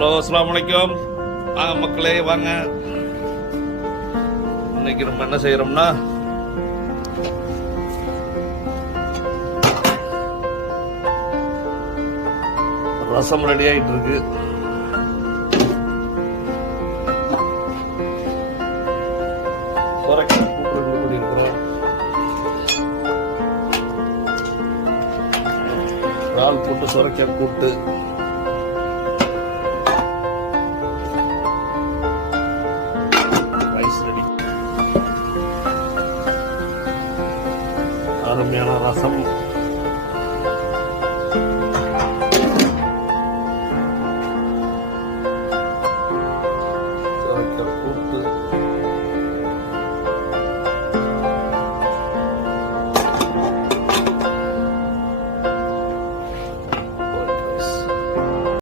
Hello அஸ்லாம் வலைக்கம் வாங்க மக்களே வாங்க. இன்னைக்கு நம்ம என்ன செய்யறோம்னா ரசம் ரெடி ஆயிட்டு இருக்கு சொரக்காய் கூட்டு ரெடி இறால் போட்டு சொரக்காய் கூட்டு. அருமையான ரசம்.